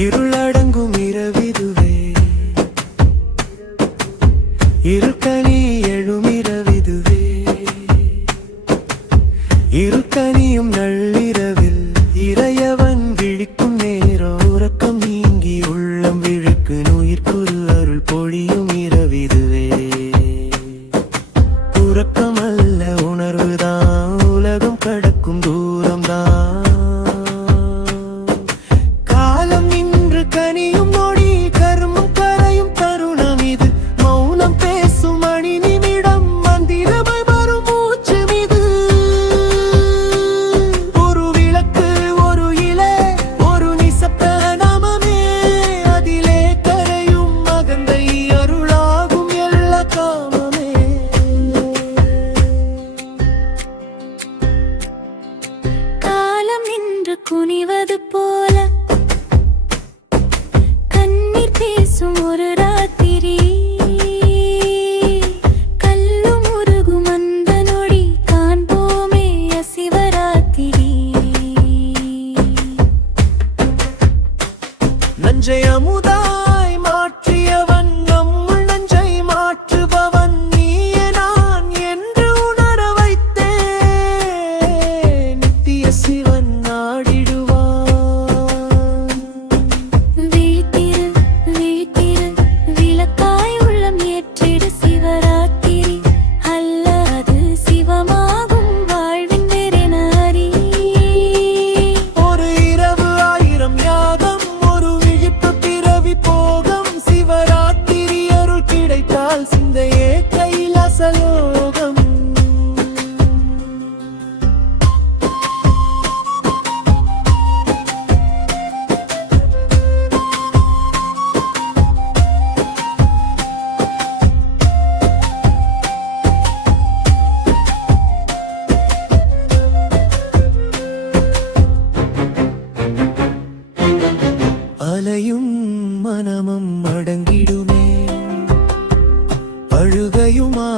இருளடங்கும் இரவிதுவே, இருக்கனி எழுமிரவிதுவே, இருக்கனியும் நள்ளிரவில் இறையவன் விழிக்கும் நேரம் உறக்கம் நீங்கி உள்ளம் விழுக்கு நுயிர்க்குரு அருள் பொழியும் இரவிதுவே. உறக்கமல்ல உணர்வுதான், உலகம் கடக்கும் தூரம்தான். குனிவது போல கண்ணீர் பேசும் ஒரு ராத்திரி, கல்லும் உருகும் அந்த நொடி காண்போமே சிவராத்திரி. நஞ்சை அமுதாய் மாற்றியவன் நம்முள் நஞ்சை மாற்றுபவன், நீயே நான் என்று உணர வைத்தே நித்திய சிவன் சிந்தையே கைலாசலோகம். அலையும் மனமும் அடங்கிடுமே, அழுகையுமா